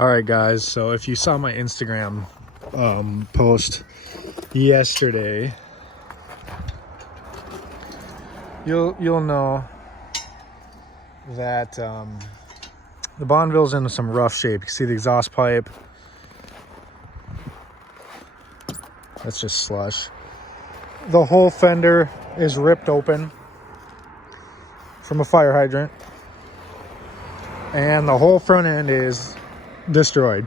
All right, guys, so if you saw my Instagram post yesterday, you'll know that the Bonneville's in some rough shape. You can see the exhaust pipe. That's just slush. The whole fender is ripped open from a fire hydrant, and the whole front end is destroyed.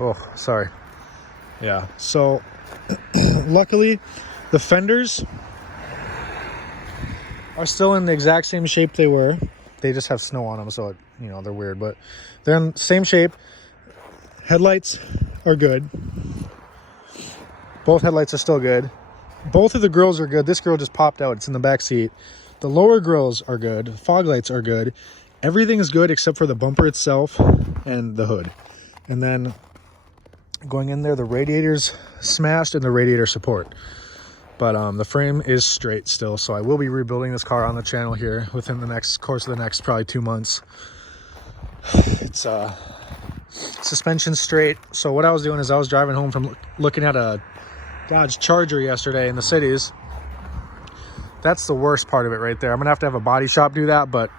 Oh, sorry. Yeah, so luckily the fenders are still in the exact same shape they were. They just have snow on them, so they're weird, but they're in the same shape. Headlights are good. Both headlights are still good. Both of the grills are good. This grill just popped out. It's in the back seat. The lower grills are good. Fog lights are good. Everything is good except for the bumper itself and the hood. And then going in there, the radiator's smashed and the radiator support. But the frame is straight still, so I will be rebuilding this car on the channel here within the course of the next probably 2 months. It's suspension straight. So what I was doing is I was driving home from looking at a Dodge Charger yesterday in the cities. That's the worst part of it right there. I'm gonna have to have a body shop do that, but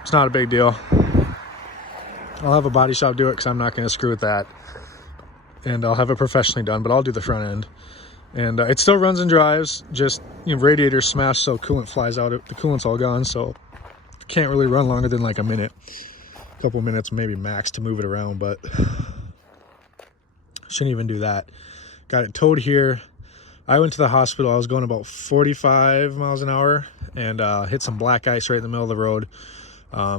it's not a big deal. I'll have a body shop do it because I'm not going to screw with that, and I'll have it professionally done, but I'll do the front end. And it still runs and drives, just radiator smashed, so coolant flies out. The coolant's all gone, so it can't really run longer than like a minute, a couple minutes maybe max to move it around, but shouldn't even do that. Got it towed here. I went to the hospital. I was going about 45 miles an hour and hit some black ice right in the middle of the road.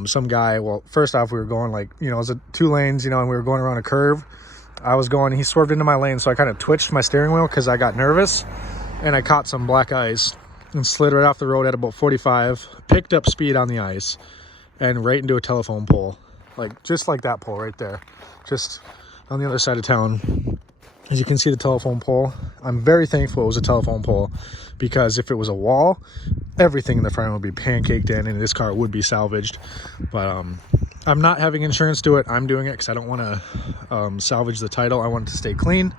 Some guy, well, first off, we were going like, it was 2 lanes, and we were going around a curve. He swerved into my lane, so I kind of twitched my steering wheel because I got nervous, and I caught some black ice and slid right off the road at about 45, picked up speed on the ice, and right into a telephone pole. Just like that pole right there, just on the other side of town. As you can see, the telephone pole, I'm very thankful it was a telephone pole, because if it was a wall, everything in the front would be pancaked in and this car would be salvaged. But I'm not having insurance do it. I'm doing it because I don't want to salvage the title. I want it to stay clean.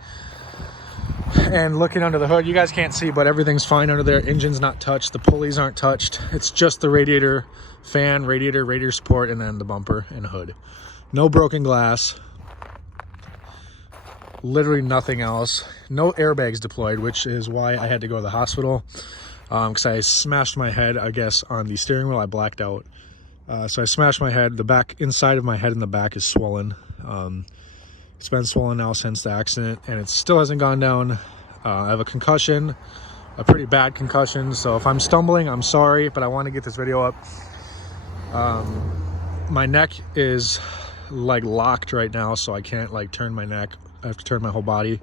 And looking under the hood, you guys can't see, but everything's fine under there. Engine's not touched. The pulleys aren't touched. It's just the radiator, fan, radiator support, and then the bumper and hood. No broken glass. Literally nothing else. No airbags deployed, which is why I had to go to the hospital, because I smashed my head, I guess, on the steering wheel. I blacked out. So I smashed my head. The back, inside of my head in the back is swollen. It's been swollen now since the accident, and it still hasn't gone down. I have a concussion, a pretty bad concussion, so if I'm stumbling, I'm sorry, but I want to get this video up. My neck is locked right now, so I can't turn my neck. I have to turn my whole body.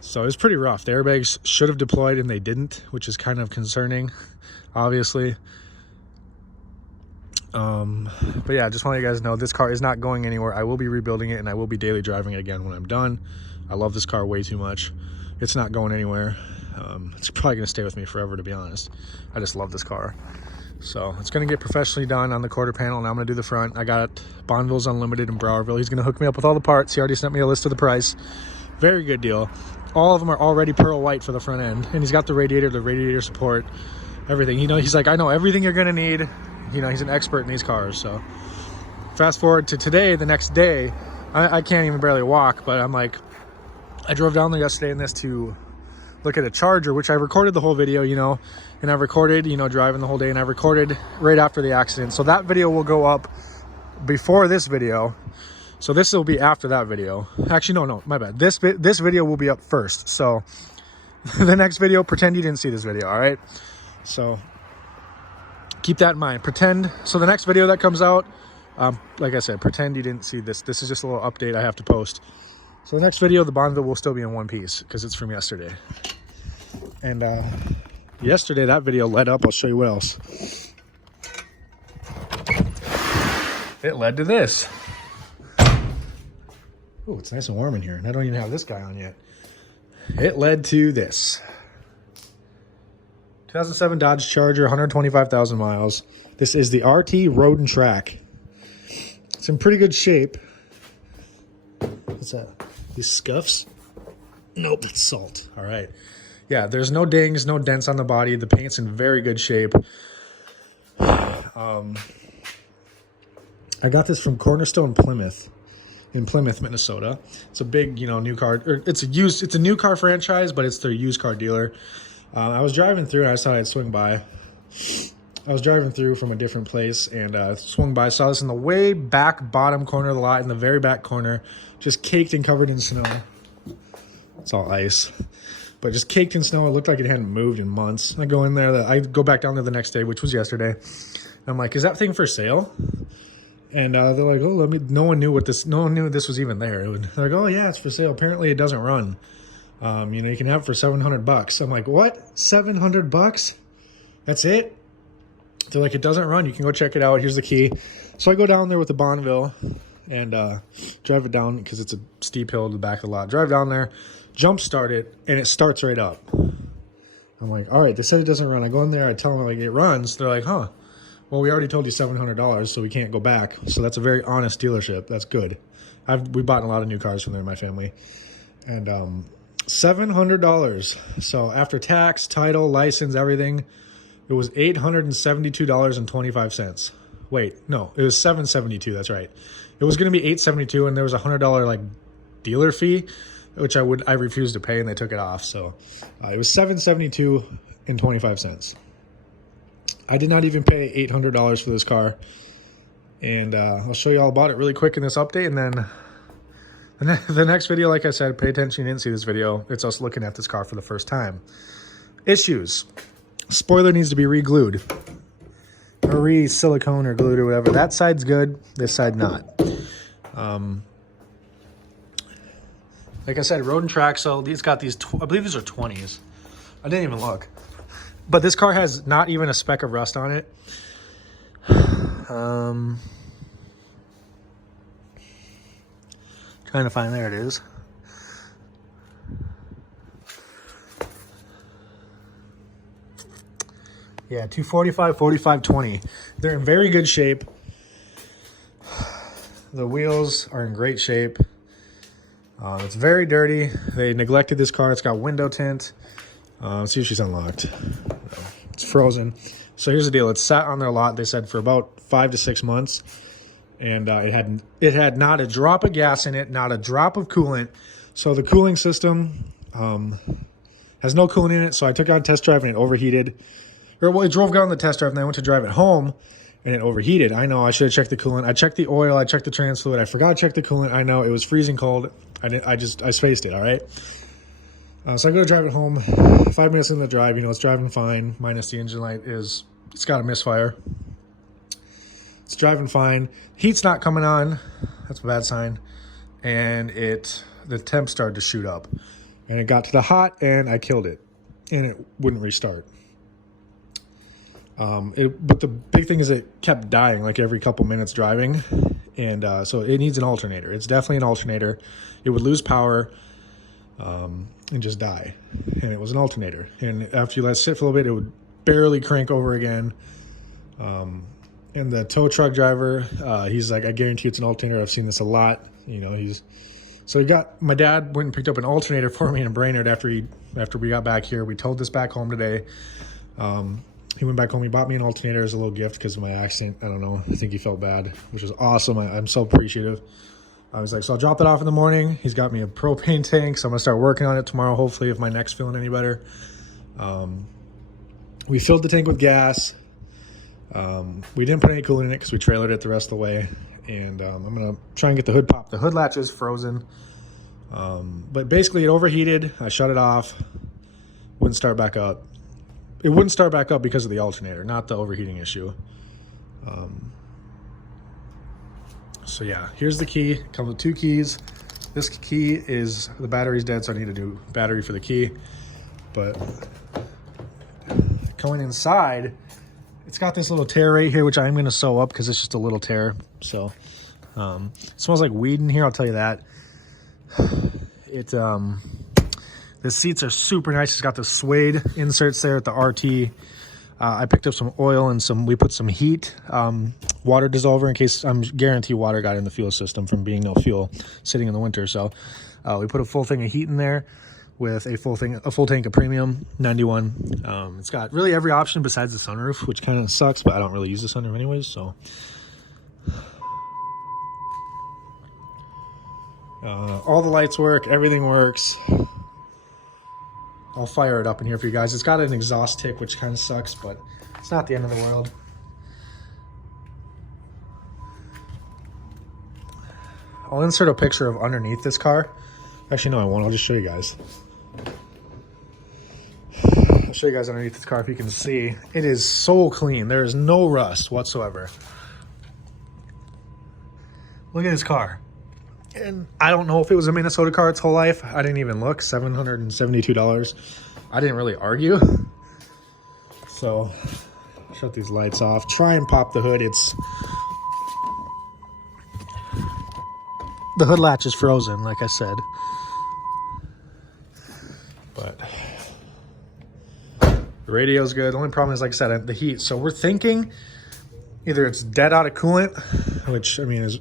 So it was pretty rough. The airbags should have deployed and they didn't, which is kind of concerning, obviously. But yeah, I just want you guys to know this car is not going anywhere. I will be rebuilding it, and I will be daily driving it again when I'm done. I love this car way too much. It's not going anywhere. It's probably going to stay with me forever, to be honest. I just love this car. So it's going to get professionally done on the quarter panel, and I'm going to do the front. I got Bonneville's Unlimited in Browerville. He's going to hook me up with all the parts. He already sent me a list of the price. Very good deal. All of them are already pearl white for the front end, and he's got the radiator support, everything. He's like, I know everything you're going to need. He's an expert in these cars. So fast forward to today, the next day, I can't even barely walk, but I'm like, I drove down there yesterday in this to look at a Charger, which I recorded the whole video, and I recorded, driving the whole day, and I recorded right after the accident. So that video will go up before this video. So this will be after that video. Actually, no, my bad. This video will be up first. So the next video, pretend you didn't see this video, all right? So keep that in mind. Pretend. So the next video that comes out, like I said, pretend you didn't see this. This is just a little update I have to post. So the next video, the Bonneville will still be in one piece because it's from yesterday. And yesterday, that video led up. I'll show you what else. It led to this. Oh, it's nice and warm in here, and I don't even have this guy on yet. It led to this. 2007 Dodge Charger, 125,000 miles. This is the RT Road and Track. It's in pretty good shape. What's that? These scuffs? Nope, it's salt. All right. Yeah, there's no dings, no dents on the body. The paint's in very good shape. I got this from Cornerstone Plymouth in Plymouth, Minnesota. It's a big, new car. It's a new car franchise, but it's their used car dealer. I was driving through and I thought I'd swing by. I was driving through from a different place and swung by. Saw this in the way back bottom corner of the lot, in the very back corner, just caked and covered in snow. It's all ice, but just caked in snow. It looked like it hadn't moved in months. I go in there. I go back down there the next day, which was yesterday. I'm like, "Is that thing for sale?" And they're like, "Oh, no one knew this was even there." They're like, "Oh yeah, it's for sale. Apparently, it doesn't run. You can have it for $700." I'm like, "What? $700? That's it?" They're like, "It doesn't run. You can go check it out. Here's the key." So I go down there with the Bonneville and drive it down because it's a steep hill to the back of the lot. Drive down there, jump start it, and it starts right up. I'm like, "All right, they said it doesn't run." I go in there, I tell them like it runs. They're like, "Huh? Well, we already told you $700, so we can't go back." So that's a very honest dealership. That's good. We bought a lot of new cars from there in my family. And $700. So after tax, title, license, everything, it was $872.25. Wait, no, it was $772. That's right. It was going to be $872, and there was a $100 like dealer fee, which I refused to pay, and they took it off. So it was $772.25. I did not even pay $800 for this car, and I'll show you all about it really quick in this update, and then the next video, like I said, pay attention. You didn't see this video. It's us looking at this car for the first time. Issues. Spoiler needs to be re-glued. Or re-silicone or glued or whatever. That side's good. This side not. Like I said, Road and Track. So these got these, I believe these are 20s. I didn't even look. But this car has not even a speck of rust on it. Trying to find, there it is. Yeah, 245, 45, 20. They're in very good shape. The wheels are in great shape. It's very dirty. They neglected this car. It's got window tint. Let's see if she's unlocked. No, it's frozen. So here's the deal. It's sat on their lot, they said, for about 5 to 6 months. And it had not a drop of gas in it, not a drop of coolant. So the cooling system has no coolant in it. So I took out a test drive and it overheated. It drove down the test drive and then I went to drive it home and it overheated. I know I should have checked the coolant. I checked the oil. I checked the trans fluid. I forgot to check the coolant. I know it was freezing cold. I spaced it. All right. So I go to drive it home. 5 minutes into the drive, it's driving fine. Minus the engine light it's got a misfire. It's driving fine. Heat's not coming on. That's a bad sign. And the temp started to shoot up. And it got to the hot and I killed it. And it wouldn't restart. But the big thing is it kept dying like every couple minutes driving. And so it needs an alternator. It's definitely an alternator. It would lose power and just die. And it was an alternator. And after you let it sit for a little bit, it would barely crank over again. And the tow truck driver, he's like, "I guarantee it's an alternator. I've seen this a lot." So my dad went and picked up an alternator for me in Brainerd after we got back here. We towed this back home today. He went back home. He bought me an alternator as a little gift because of my accident. I don't know. I think he felt bad, which was awesome. I'm so appreciative. I was like, so I'll drop that off in the morning. He's got me a propane tank, so I'm going to start working on it tomorrow, hopefully, if my neck's feeling any better. We filled the tank with gas. We didn't put any coolant in it because we trailered it the rest of the way. And I'm going to try and get the hood popped. The hood latch is frozen. But basically, it overheated. I shut it off. Wouldn't start back up. It wouldn't start back up because of the alternator, not the overheating issue. So yeah, here's the key. It comes with 2 keys. This key is, the battery's dead, so I need to do battery for the key. But going inside, it's got this little tear right here, which I'm going to sew up because it's just a little tear. So it smells like weed in here, I'll tell you that. The seats are super nice. It's got the suede inserts there at the RT. I picked up some oil and we put some heat, water dissolver in case guarantee water got in the fuel system from being no fuel sitting in the winter. So we put a full thing of heat in there with a full tank of premium 91. It's got really every option besides the sunroof, which kind of sucks, but I don't really use the sunroof anyways. So all the lights work, everything works. I'll fire it up in here for you guys. It's got an exhaust tick, which kind of sucks, but it's not the end of the world. I'll insert a picture of underneath this car. Actually, no, I won't. I'll just show you guys. I'll show you guys underneath this car if you can see. It is so clean. There is no rust whatsoever. Look at this car. And I don't know if it was a Minnesota car its whole life. I didn't even look. $772. I didn't really argue. So, shut these lights off. Try and pop the hood. The hood latch is frozen, like I said. But the radio's good. The only problem is, like I said, the heat. So we're thinking either it's dead out of coolant, which, I mean, is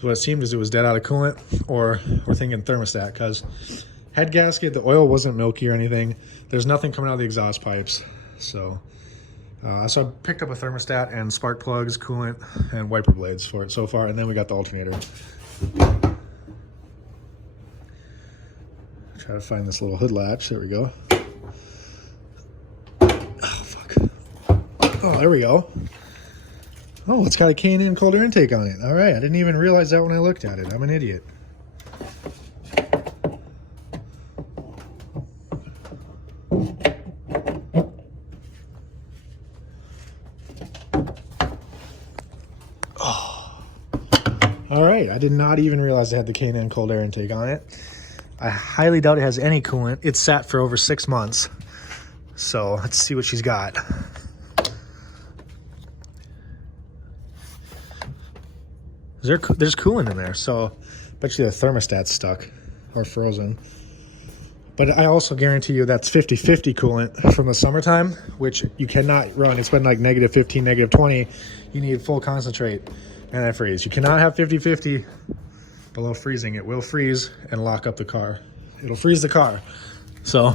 what it seemed as it was dead out of coolant, or we're thinking thermostat, because head gasket, the oil wasn't milky or anything. There's nothing coming out of the exhaust pipes. So I picked up a thermostat and spark plugs, coolant, and wiper blades for it so far, and then we got the alternator. Try to find this little hood latch. There we go. Oh, fuck. Oh, there we go. Oh, it's got a K&N cold air intake on it. All right, I didn't even realize that when I looked at it. I'm an idiot. Oh. All right, I did not even realize it had the K&N cold air intake on it. I highly doubt it has any coolant. It's sat for over 6 months. So let's see what she's got. There's coolant in there, so bet you the thermostat's stuck or frozen. But I also guarantee you that's 50-50 coolant from the summertime, which you cannot run. It's been like -15, -20. You need full concentrate and that freeze. You cannot have 50-50 below freezing. It will freeze and lock up the car. It'll freeze the car. So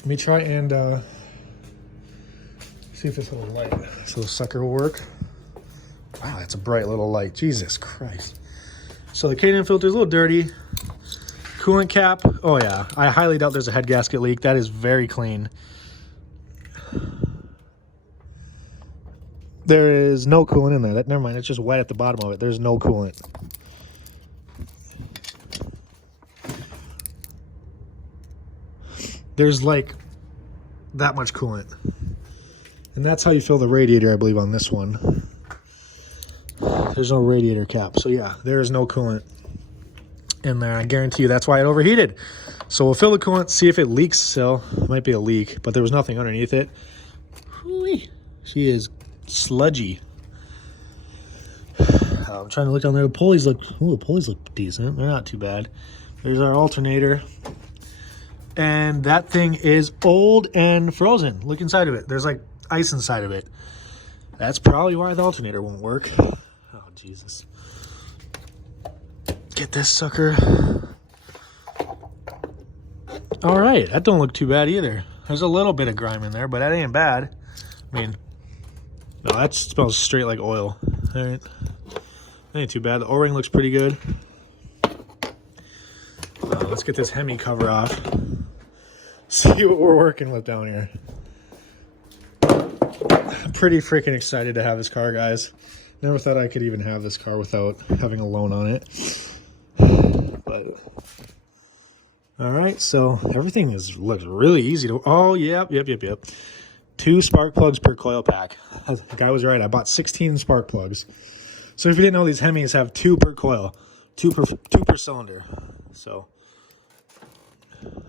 let me try and see if this little light, this little sucker will work. Wow, that's a bright little light. Jesus Christ. So the K&N filter is a little dirty. Coolant cap. Oh, yeah. I highly doubt there's a head gasket leak. That is very clean. There is no coolant in there. Never mind. It's just wet at the bottom of it. There's no coolant. There's like that much coolant. And that's how you fill the radiator, I believe, on this one. There's no radiator cap. So yeah, there is no coolant in there. I guarantee you that's why it overheated. So we'll fill the coolant, see if it leaks still. It might be a leak, but there was nothing underneath it. Whee! She is sludgy. I'm trying to look down there. The pulleys look decent. They're not too bad. There's our alternator. And that thing is old and frozen. Look inside of it. There's like ice inside of it. That's probably why the alternator won't work. Oh, Jesus. Get this sucker. All right, that don't look too bad either. There's a little bit of grime in there, but that ain't bad. I mean, no, that smells straight like oil. All right, that ain't too bad. The O-ring looks pretty good. Let's get this Hemi cover off. See what we're working with down here. I'm pretty freaking excited to have this car, guys. Never thought I could even have this car without having a loan on it. But all right, so everything looks really easy to. Oh, yep. 2 spark plugs per coil pack. The guy was right. I bought 16 spark plugs. So if you didn't know, these Hemis have 2 per coil, 2 per cylinder. So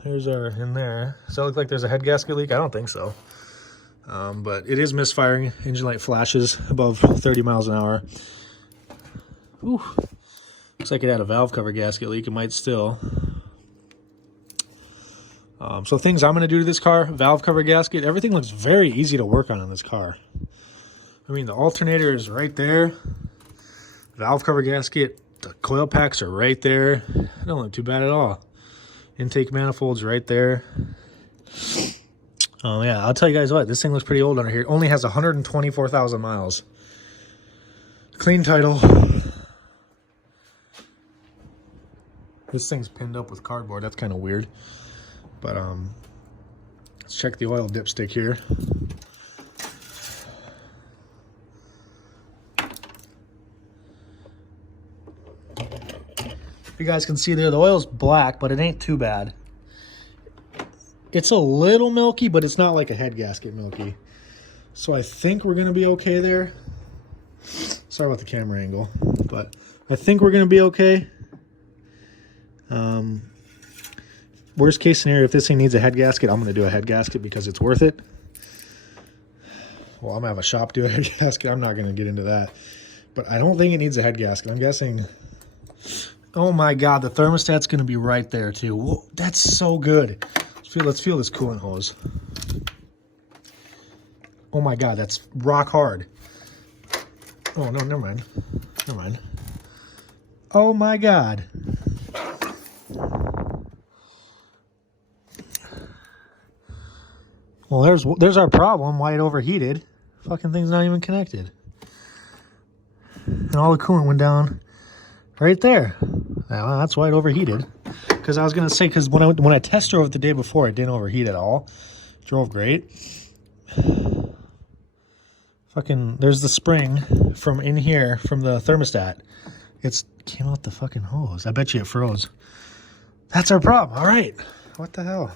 here's our in there. Does that look like there's a head gasket leak? I don't think so. But it is misfiring. Engine light flashes above 30 miles an hour. Ooh. Looks like it had a valve cover gasket leak. It might still. So things I'm going to do to this car, valve cover gasket, everything looks very easy to work on this car. I mean, the alternator is right there. Valve cover gasket, the coil packs are right there. They don't look too bad at all. Intake manifold's right there. Oh yeah, I'll tell you guys what, this thing looks pretty old under here. It only has 124,000 miles. Clean title. This thing's pinned up with cardboard. That's kind of weird. But let's check the oil dipstick here. You guys can see there, the oil's black, but it ain't too bad. It's a little milky, but it's not like a head gasket milky. So I think we're gonna be okay there. Sorry about the camera angle, but I think we're gonna be okay. Worst case scenario, if this thing needs a head gasket, I'm gonna do a head gasket because it's worth it. Well, I'm gonna have a shop do a head gasket. I'm not gonna get into that, but I don't think it needs a head gasket. I'm guessing. Oh my God, the thermostat's gonna be right there too. Whoa, that's so good. Let's feel this coolant hose. Oh my God, that's rock hard. Oh no, never mind. Never mind. Oh my God. Well, there's our problem. Why it overheated. Fucking thing's not even connected. And all the coolant went down right there. Well, that's why it overheated. Because I was gonna say, because when I test drove it the day before, it didn't overheat at all. Drove great. Fucking, there's the spring from in here from the thermostat. It's came out the fucking hose. I bet you it froze. That's our problem. All right. What the hell?